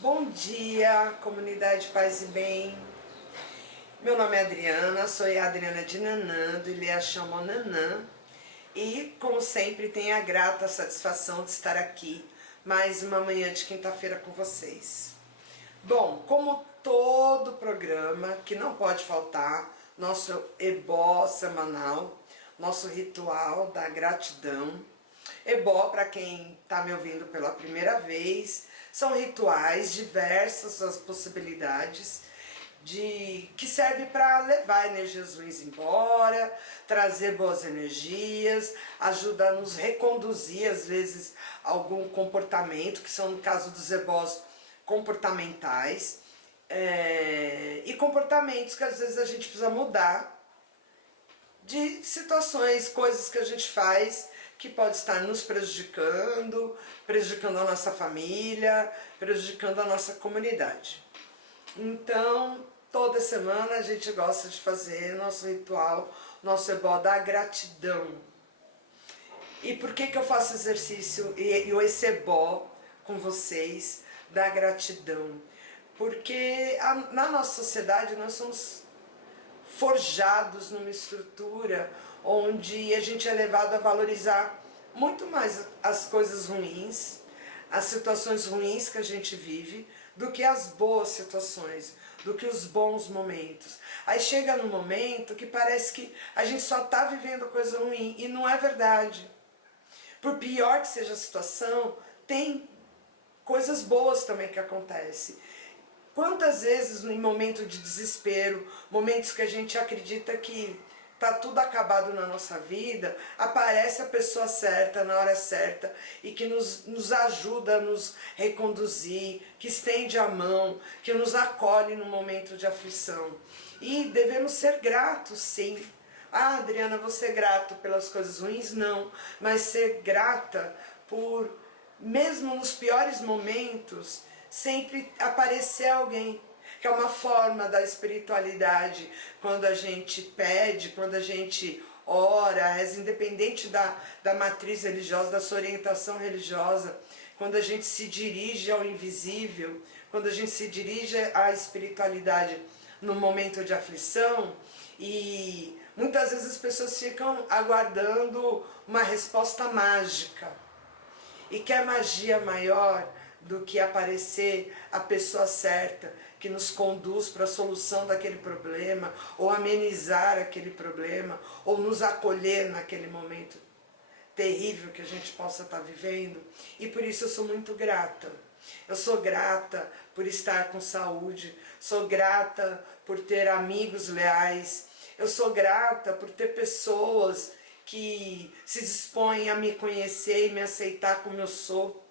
Bom dia, comunidade Paz e Bem. Meu nome é Adriana, sou a Adriana de Nanã, do Ilha Chama Nanã. E, como sempre, tenho a grata satisfação de estar aqui mais uma manhã de quinta-feira com vocês. Bom, como todo programa, que não pode faltar, nosso ebó semanal, nosso ritual da gratidão. Ebó, para quem está me ouvindo pela primeira vez, são rituais diversas as possibilidades que serve para levar energias ruins embora, trazer boas energias, ajuda a nos reconduzir às vezes algum comportamento, que são no caso dos ebós comportamentais, e comportamentos que às vezes a gente precisa mudar de situações, coisas que a gente faz que pode estar nos prejudicando, prejudicando a nossa família, prejudicando a nossa comunidade. Então, toda semana a gente gosta de fazer nosso ritual, nosso ebó da gratidão. E por que eu faço exercício e esse ebó com vocês da gratidão? Porque na nossa sociedade nós somos forjados numa estrutura onde a gente é levado a valorizar muito mais as coisas ruins, as situações ruins que a gente vive, do que as boas situações, do que os bons momentos. Aí chega no momento que parece que a gente só está vivendo coisa ruim, e não é verdade. Por pior que seja a situação, tem coisas boas também que acontecem. Quantas vezes em momento de desespero, momentos que a gente acredita que tá tudo acabado na nossa vida, aparece a pessoa certa na hora certa e que nos ajuda a nos reconduzir, que estende a mão, que nos acolhe no momento de aflição. E devemos ser gratos, sim. Ah, Adriana, você é grato pelas coisas ruins? Não, mas ser grata por, mesmo nos piores momentos, sempre aparecer alguém, que é uma forma da espiritualidade, quando a gente pede, quando a gente ora, reza, independente da matriz religiosa, da sua orientação religiosa, quando a gente se dirige ao invisível, quando a gente se dirige à espiritualidade no momento de aflição, e muitas vezes as pessoas ficam aguardando uma resposta mágica. E quer magia maior do que aparecer a pessoa certa que nos conduz para a solução daquele problema, ou amenizar aquele problema, ou nos acolher naquele momento terrível que a gente possa estar vivendo. E por isso eu sou muito grata. Eu sou grata por estar com saúde, sou grata por ter amigos leais, eu sou grata por ter pessoas que se dispõem a me conhecer e me aceitar como eu sou,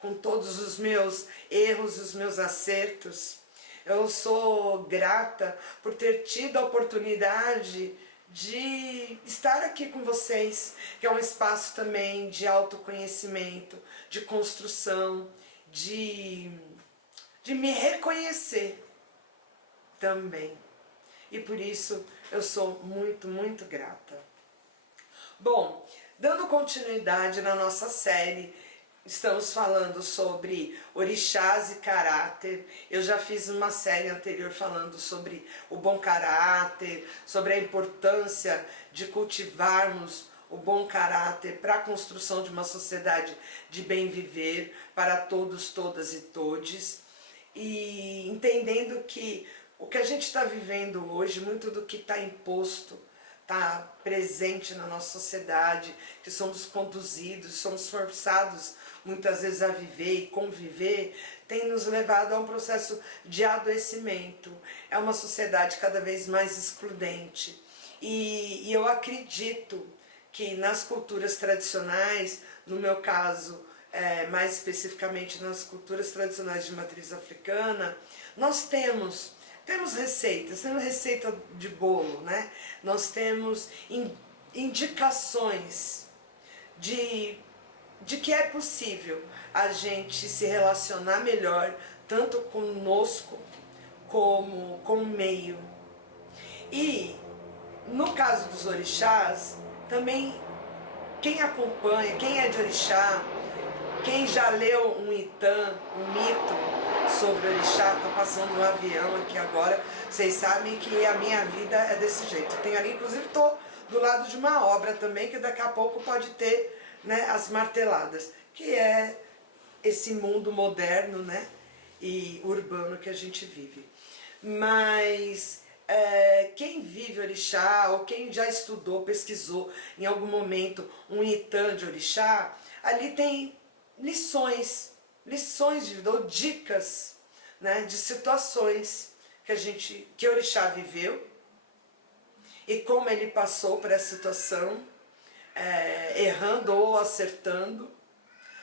com todos os meus erros e os meus acertos. Eu sou grata por ter tido a oportunidade de estar aqui com vocês, que é um espaço também de autoconhecimento, de construção, de me reconhecer também. E por isso eu sou muito, muito grata. Bom, dando continuidade na nossa série, estamos falando sobre orixás e caráter. Eu já fiz uma série anterior falando sobre o bom caráter, sobre a importância de cultivarmos o bom caráter para a construção de uma sociedade de bem viver para todos, todas e todes. E entendendo que o que a gente está vivendo hoje, muito do que está imposto, está presente na nossa sociedade, que somos conduzidos, somos forçados muitas vezes a viver e conviver, tem nos levado a um processo de adoecimento. É uma sociedade cada vez mais excludente. E eu acredito que nas culturas tradicionais, no meu caso, mais especificamente nas culturas tradicionais de matriz africana, nós temos receitas, temos receita de bolo, né? Nós temos indicações de que é possível a gente se relacionar melhor, tanto conosco como com o meio. E no caso dos orixás, também quem acompanha, quem é de orixá, quem já leu um Itã, um mito, sobre orixá. Tá passando um avião aqui agora, vocês sabem que a minha vida é desse jeito. Tem ali, inclusive tô do lado de uma obra também, que daqui a pouco pode ter, né, as marteladas, que é esse mundo moderno, né, e urbano que a gente vive. Mas quem vive orixá, ou quem já estudou, pesquisou em algum momento um Itã de orixá, ali tem lições de vida, ou dicas, né, de situações que orixá viveu e como ele passou por essa situação, errando ou acertando,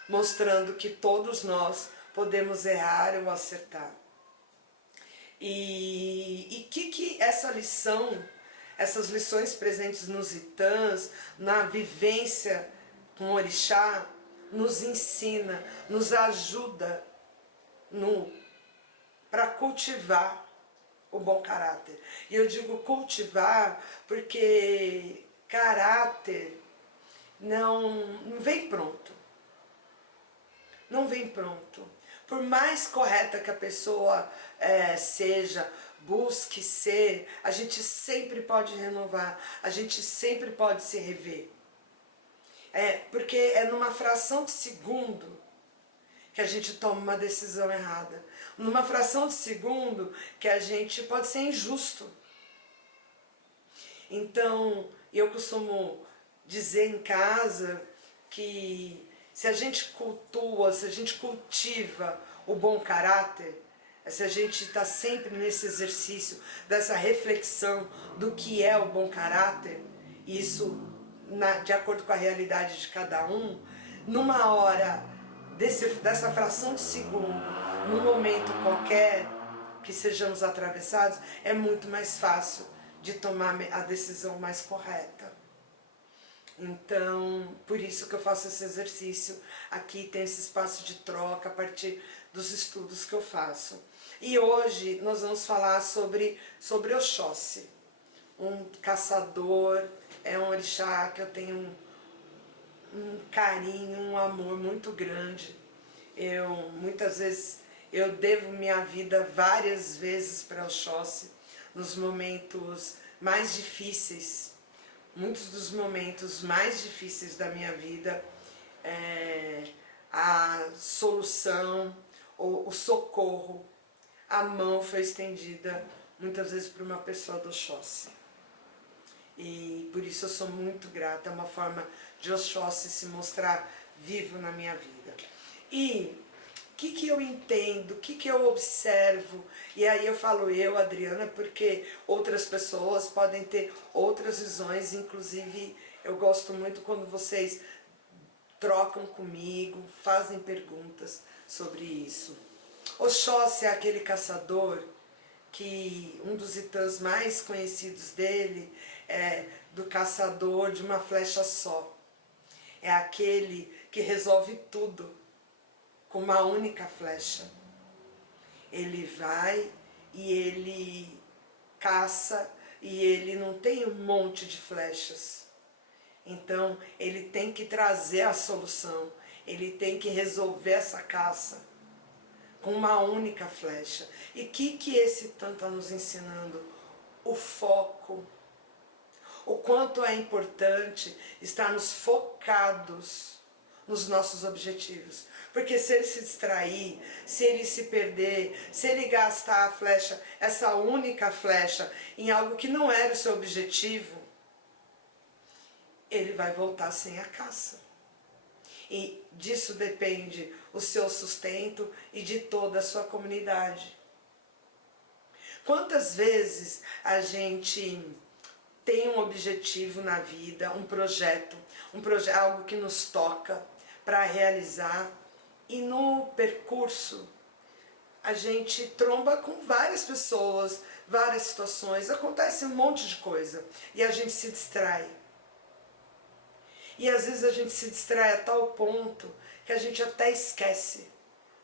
mostrando que todos nós podemos errar ou acertar. E que essa lição, essas lições presentes nos Itãs, na vivência com o orixá, nos ensina, nos ajuda para cultivar o bom caráter. E eu digo cultivar porque caráter não vem pronto. Não vem pronto. Por mais correta que a pessoa seja, busque ser, a gente sempre pode renovar, a gente sempre pode se rever. Porque é numa fração de segundo que a gente toma uma decisão errada. Numa fração de segundo que a gente pode ser injusto. Então, eu costumo dizer em casa que se a gente cultua, se a gente cultiva o bom caráter, se a gente está sempre nesse exercício dessa reflexão do que é o bom caráter, isso de acordo com a realidade de cada um, numa hora dessa fração de segundo, num momento qualquer que sejamos atravessados, é muito mais fácil de tomar a decisão mais correta. Então, por isso que eu faço esse exercício aqui, tem esse espaço de troca a partir dos estudos que eu faço. E hoje nós vamos falar sobre Oxóssi, um caçador, é um orixá que eu tenho um carinho, um amor muito grande. Muitas vezes, eu devo minha vida várias vezes para Oxóssi, nos momentos mais difíceis. Muitos dos momentos mais difíceis da minha vida, a solução, o socorro, a mão foi estendida muitas vezes por uma pessoa do Oxóssi. E por isso eu sou muito grata, é uma forma de Oxóssi se mostrar vivo na minha vida. E o que eu entendo, o que eu observo, e aí eu falo eu, Adriana, porque outras pessoas podem ter outras visões, inclusive eu gosto muito quando vocês trocam comigo, fazem perguntas sobre isso. Oxóssi é aquele caçador que um dos Itãs mais conhecidos dele é do caçador de uma flecha só. É aquele que resolve tudo com uma única flecha. Ele vai e ele caça e ele não tem um monte de flechas. Então ele tem que trazer a solução, ele tem que resolver essa caça com uma única flecha. E o que esse Itã está nos ensinando? O foco. O quanto é importante estarmos focados nos nossos objetivos. Porque se ele se distrair, se ele se perder, se ele gastar a flecha, essa única flecha, em algo que não era o seu objetivo, ele vai voltar sem a caça. E disso depende o seu sustento e de toda a sua comunidade. Quantas vezes a gente tem um objetivo na vida, um projeto, algo que nos toca para realizar, e no percurso a gente tromba com várias pessoas, várias situações, acontece um monte de coisa e a gente se distrai. E às vezes a gente se distrai a tal ponto que a gente até esquece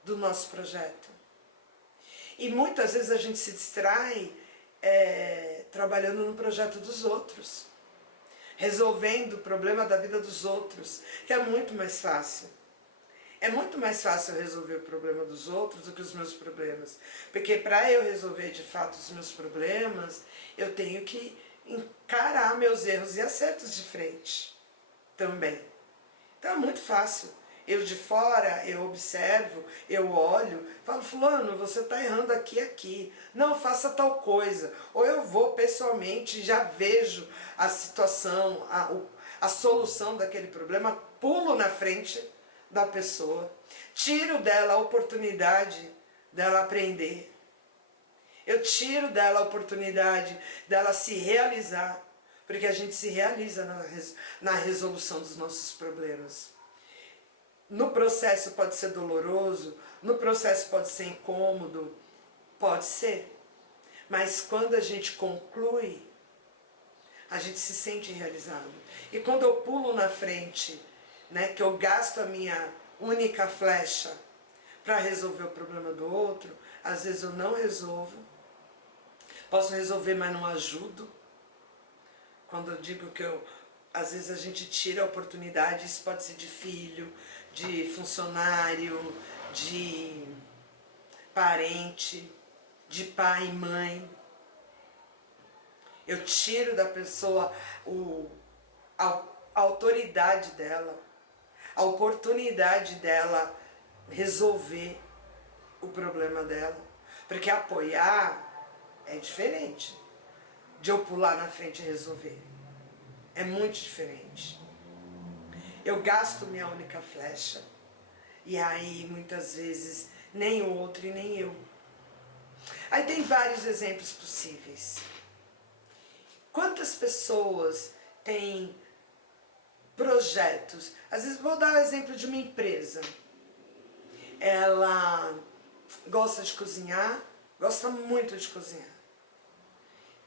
do nosso projeto. E muitas vezes a gente se distrai trabalhando no projeto dos outros, resolvendo o problema da vida dos outros, que é muito mais fácil. É muito mais fácil eu resolver o problema dos outros do que os meus problemas. Porque para eu resolver de fato os meus problemas, eu tenho que encarar meus erros e acertos de frente também. Então é muito fácil. Eu de fora, eu observo, eu olho, falo, fulano, você está errando aqui e aqui. Não, faça tal coisa. Ou eu vou pessoalmente e já vejo a situação, a solução daquele problema, pulo na frente da pessoa, tiro dela a oportunidade dela aprender. Eu tiro dela a oportunidade dela se realizar, porque a gente se realiza na resolução dos nossos problemas. No processo pode ser doloroso, no processo pode ser incômodo, pode ser. Mas quando a gente conclui, a gente se sente realizado. E quando eu pulo na frente, né, que eu gasto a minha única flecha para resolver o problema do outro, às vezes eu não resolvo, posso resolver, mas não ajudo. Quando eu digo que às vezes a gente tira a oportunidade, isso pode ser de filho, de funcionário, de parente, de pai e mãe. Eu tiro da pessoa a autoridade dela, a oportunidade dela resolver o problema dela. Porque apoiar é diferente de eu pular na frente e resolver. É muito diferente. Eu gasto minha única flecha e aí muitas vezes nem o outro e nem eu. Aí tem vários exemplos possíveis. Quantas pessoas têm projetos? Às vezes vou dar o exemplo de uma empresa. Ela gosta de cozinhar, gosta muito de cozinhar.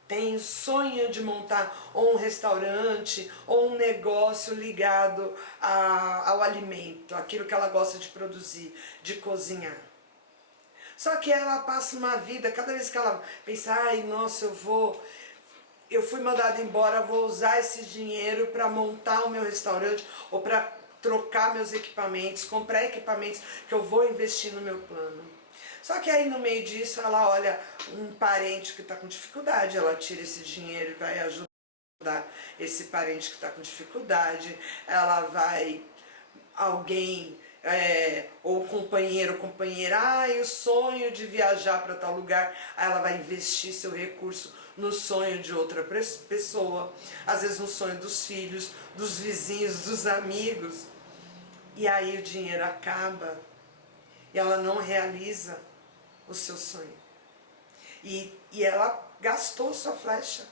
Tem sonho de montar ou um restaurante ou um negócio ligado ao alimento, aquilo que ela gosta de produzir, de cozinhar. Só que ela passa uma vida, cada vez que ela pensa, ai, nossa, eu fui mandada embora, vou usar esse dinheiro para montar o meu restaurante ou para trocar meus equipamentos, comprar equipamentos que eu vou investir no meu plano. Só que aí no meio disso ela olha um parente que está com dificuldade, ela tira esse dinheiro e vai ajudar esse parente que está com dificuldade, ela vai, alguém, ou companheiro ou companheira, o sonho de viajar para tal lugar, aí ela vai investir seu recurso no sonho de outra pessoa, às vezes no sonho dos filhos, dos vizinhos, dos amigos, e aí o dinheiro acaba e ela não realiza o seu sonho. E ela gastou sua flecha.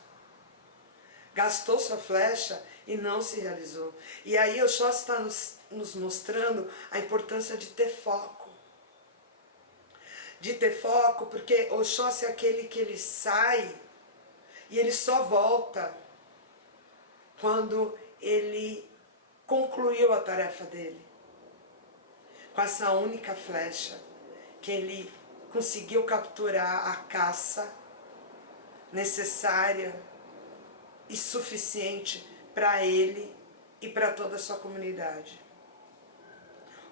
Gastou sua flecha e não se realizou. E aí Oxóssi está nos mostrando a importância de ter foco. De ter foco, porque Oxóssi é aquele que ele sai e ele só volta quando ele concluiu a tarefa dele. Com essa única flecha que ele conseguiu capturar a caça necessária e suficiente para ele e para toda a sua comunidade.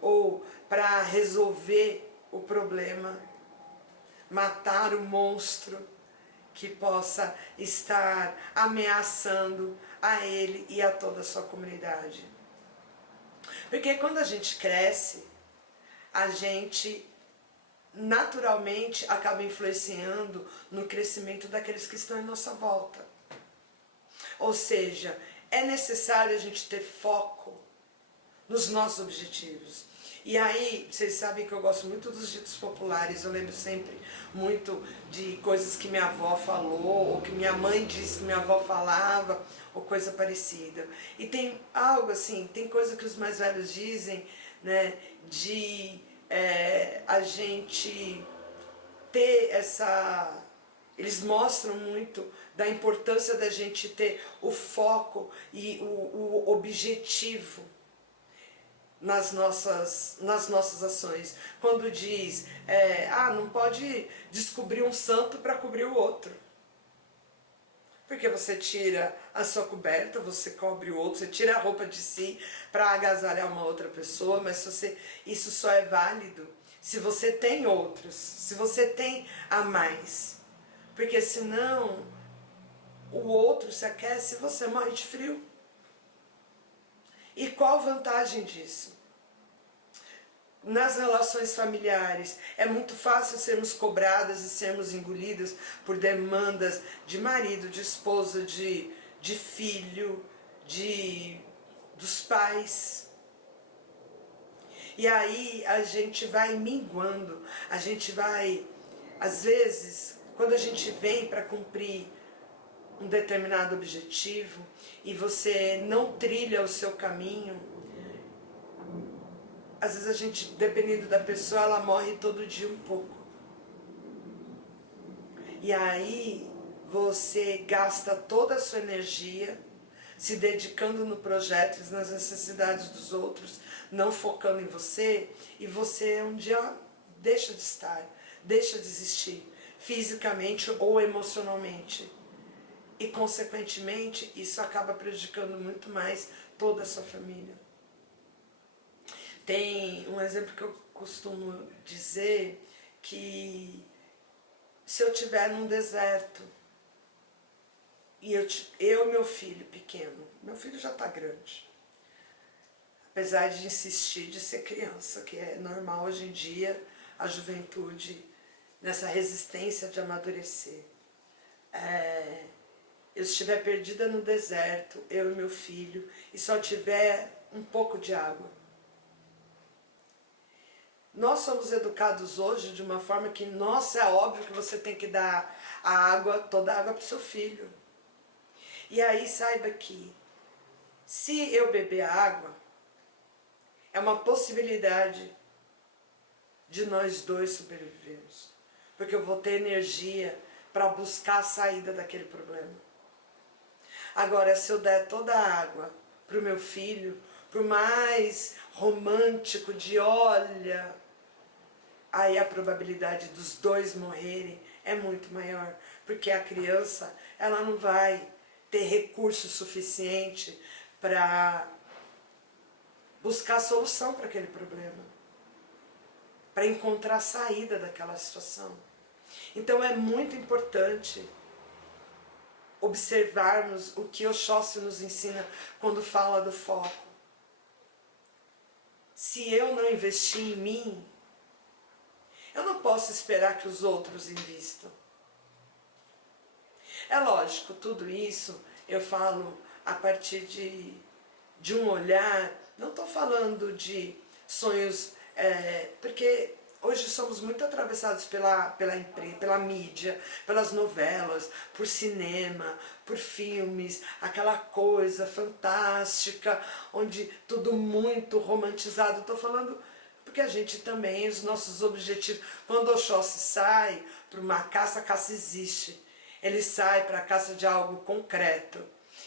Ou para resolver o problema, matar o monstro que possa estar ameaçando a ele e a toda a sua comunidade. Porque quando a gente cresce, a gente naturalmente acaba influenciando no crescimento daqueles que estão em nossa volta. Ou seja, é necessário a gente ter foco nos nossos objetivos. E aí, vocês sabem que eu gosto muito dos ditos populares, eu lembro sempre muito de coisas que minha avó falou, ou que minha mãe disse que minha avó falava, ou coisa parecida. E tem algo assim, tem coisa que os mais velhos dizem, né, de a gente ter essa... Eles mostram muito da importância da gente ter o foco e o objetivo nas nossas ações. Quando diz, não pode descobrir um santo para cobrir o outro. Porque você tira a sua coberta, você cobre o outro, você tira a roupa de si para agasalhar uma outra pessoa, mas isso só é válido se você tem outros, se você tem a mais. Porque senão o outro se aquece e você morre de frio. E qual a vantagem disso? Nas relações familiares, é muito fácil sermos cobradas e sermos engolidas por demandas de marido, de esposa, de filho, dos pais. E aí a gente vai minguando, a gente vai, às vezes, quando a gente vem para cumprir um determinado objetivo e você não trilha o seu caminho, às vezes a gente, dependendo da pessoa, ela morre todo dia um pouco. E aí você gasta toda a sua energia se dedicando no projeto e nas necessidades dos outros, não focando em você, e você um dia deixa de estar, deixa de existir, fisicamente ou emocionalmente. E consequentemente isso acaba prejudicando muito mais toda a sua família. Tem um exemplo que eu costumo dizer, que se eu estiver num deserto e meu filho pequeno, meu filho já está grande, apesar de insistir de ser criança, que é normal hoje em dia, a juventude nessa resistência de amadurecer. Eu estiver perdida no deserto, eu e meu filho, e só tiver um pouco de água. Nós somos educados hoje de uma forma que, nossa, é óbvio que você tem que dar a água, toda a água para o seu filho. E aí saiba que, se eu beber a água, é uma possibilidade de nós dois sobrevivermos. Porque eu vou ter energia para buscar a saída daquele problema. Agora, se eu der toda a água para o meu filho, por mais romântico de olha, aí a probabilidade dos dois morrerem é muito maior, porque a criança, ela não vai ter recurso suficiente para buscar solução para aquele problema, para encontrar a saída daquela situação. Então é muito importante observarmos o que Oxóssi nos ensina quando fala do foco. Se eu não investir em mim, eu não posso esperar que os outros invistam. É lógico, tudo isso eu falo a partir de um olhar, não estou falando de sonhos, porque hoje somos muito atravessados pela mídia, pelas novelas, por cinema, por filmes, aquela coisa fantástica, onde tudo muito romantizado. Estou falando porque a gente também, os nossos objetivos, quando o Oxóssi sai para uma caça, a caça existe. Ele sai para a caça de algo concreto.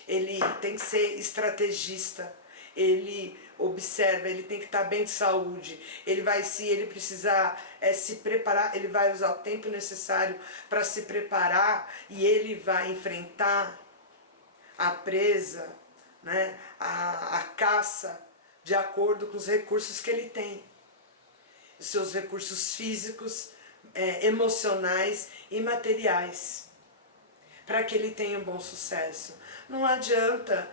Ele tem que ser estrategista. Ele observa, ele tem que estar bem de saúde. Ele vai, se ele precisar se preparar, ele vai usar o tempo necessário para se preparar e ele vai enfrentar a presa, né, a caça, de acordo com os recursos que ele tem. Os seus recursos físicos, emocionais e materiais, para que ele tenha um bom sucesso. Não adianta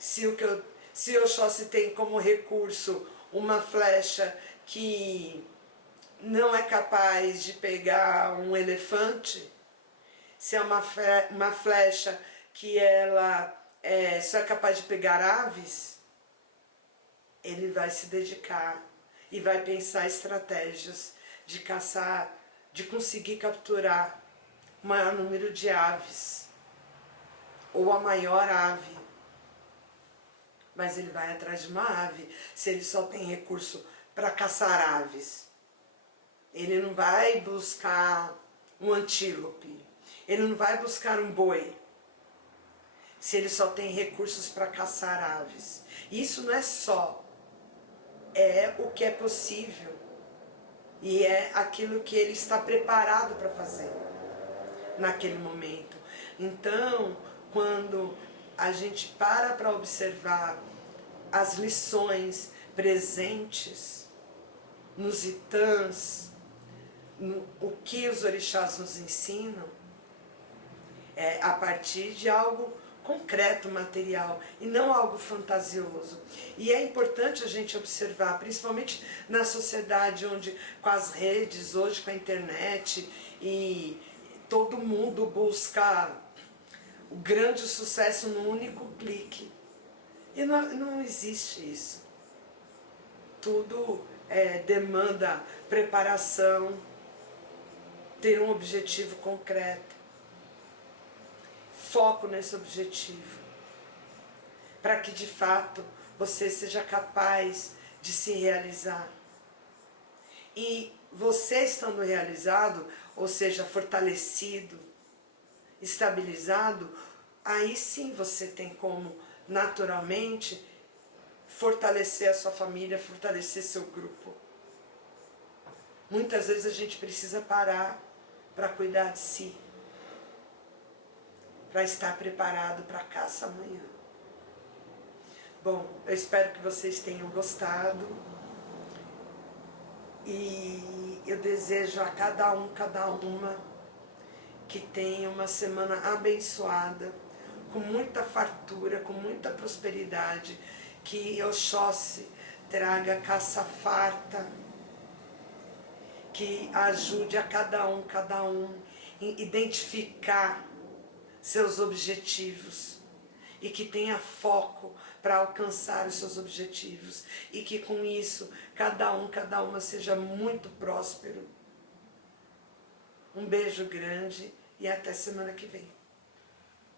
se o Oxóssi tem como recurso uma flecha que não é capaz de pegar um elefante, se é uma flecha que ela só é capaz de pegar aves, ele vai se dedicar e vai pensar estratégias de caçar, de conseguir capturar o maior número de aves, ou a maior ave. Mas ele vai atrás de uma ave, se ele só tem recurso para caçar aves. Ele não vai buscar um antílope, ele não vai buscar um boi, se ele só tem recursos para caçar aves. Isso não é só, é o que é possível e é aquilo que ele está preparado para fazer naquele momento. Então, quando a gente para observar as lições presentes nos itãs, o que os orixás nos ensinam, é a partir de algo concreto, material, e não algo fantasioso. E é importante a gente observar, principalmente na sociedade onde, com as redes, hoje com a internet, e todo mundo busca o grande sucesso num único clique. E não existe isso. Tudo demanda preparação, ter um objetivo concreto, foco nesse objetivo, para que de fato você seja capaz de se realizar. E você estando realizado, ou seja, fortalecido, estabilizado, aí sim você tem como naturalmente fortalecer a sua família, fortalecer seu grupo. Muitas vezes a gente precisa parar para cuidar de si, para estar preparado para a caça amanhã. Bom, eu espero que vocês tenham gostado e eu desejo a cada um, cada uma que tenha uma semana abençoada, com muita fartura, com muita prosperidade, que Oxóssi traga caça farta, que ajude a cada um em identificar seus objetivos e que tenha foco para alcançar os seus objetivos e que com isso cada uma seja muito próspero. Um beijo grande e até semana que vem.